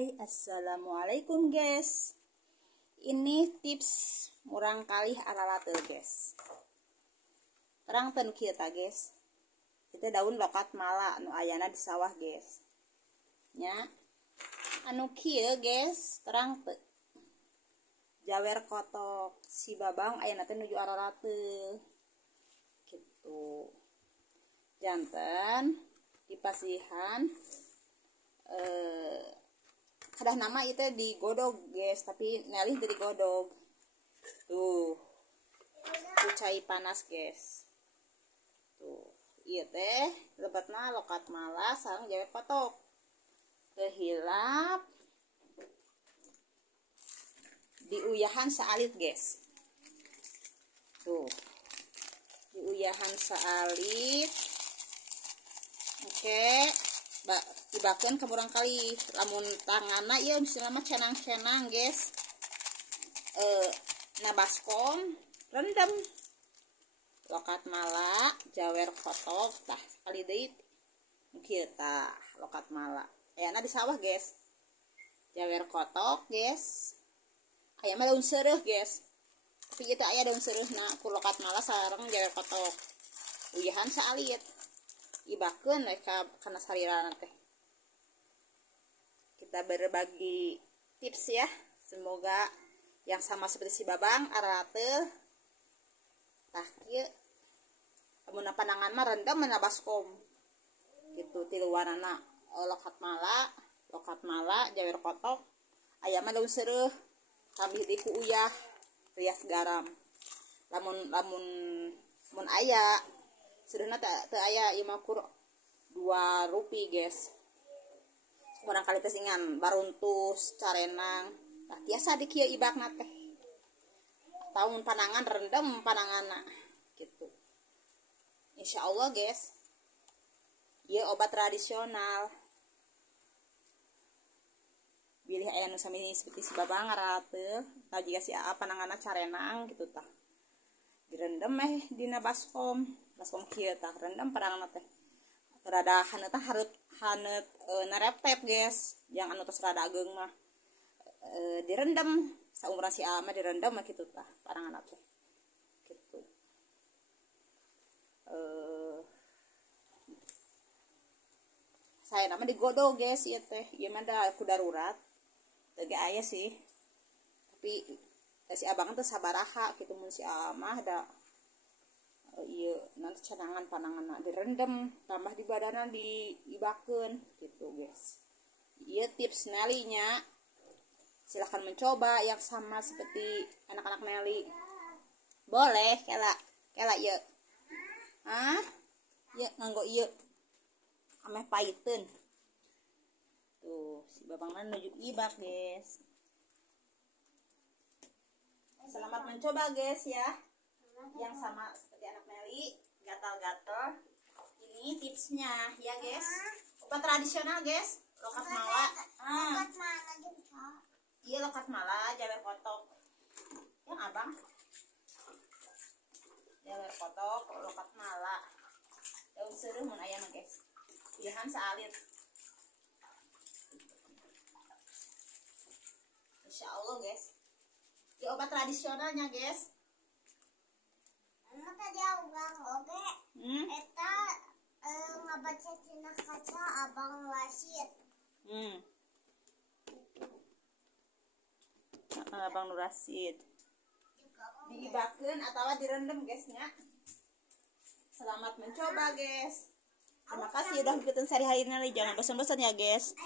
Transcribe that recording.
Hai, assalamualaikum guys. Ini tips murang kali aralatel guys. Terang ten kieu ta guys. Itu daun lokat mala anu ayana di sawah guys. Nya anu kieu guys, terang teu. Jawer kotok si babang ayana teh nuju aralatel. Gitu. Janten dipasihan kadah nama itu digodog guys, tapi ngalih dari godog tuh kucai panas guys tuh iya teh lebatna lokat malas sareng jawer kotok kehilap diuyahan saalit guys tuh diuyahan saalit. Oke, tibakeun kemurang kali lamun tangana ieu misalnya mah cenang-cenang guys. Nabaskom rendem lokat mala jawer kotok tah sekali deui kieu tah lokat mala ayana di sawah guys. Jawer kotok guys, aya mah daun seureuh guys, tapi ieu teh aya daun seureuhna ku lokat mala sareng jawer kotok uyahan saalit ibakeun we kana sarirana teh. Kita berbagi tips ya, semoga yang sama seperti si babang aralatel tah kieu amun panangan mah rendem menabaskom gitu ti luarana lokat mala jawer kotok aya mah daun seureuh sambil diuyah rias garam. Lamun aya seudahnya teu aya ieu mah kur 2 rupi guys. Kurang kali tesingan baruntus carenang tah tiasa di kieu ibakna teh. Tahun panangan rendem pananganna gitu. Insyaallah guys. Ieu obat tradisional. Bilih aya nu sami seperti si babang aralatel, tah jiga si aa pananganna carenang gitu tah. Direndam dina baskom kieu tah rendam pananganna teh. Rada haneut tah haneut narepep guys, yang anu tos rada ageung mah direndam saumuran si ama direndam mah kitu tah pananganna teh kitu. Saya nama digodog guys ieu teh, ieu mah da ku darurat teu ge aya sih, tapi si abang teh sabaraha kitu mun si amah da iya nanti cenangan pananganna direndam tambah di badana diibakeun gitu guys. Iya tips Nelly nya, silahkan mencoba yang sama seperti anak-anak Nelly. Boleh kela ieu ieu nganggo ieu ameh paiteun tuh si babangna nuju ibak guys. Selamat mencoba guys ya, yang sama seperti anak Nelly gatal-gatal. Ini tipsnya ya guys, obat tradisional guys, lokat mala. Iya lokat mala jawer kotok yang abang jawer kotok lokat mala daun seureuh mun aya mah guys, uyahan saalit. Insyaallah guys, ini obat tradisionalnya guys. Tadi abang oke eta ngabaca cenah kaca abang Rasid. Abang Nur Rasid diibakeun atawa direndam guys nya. Selamat mencoba guys. Terima kasih udah ngikutin sehari-hari ini, jangan bosan-bosan ya guys.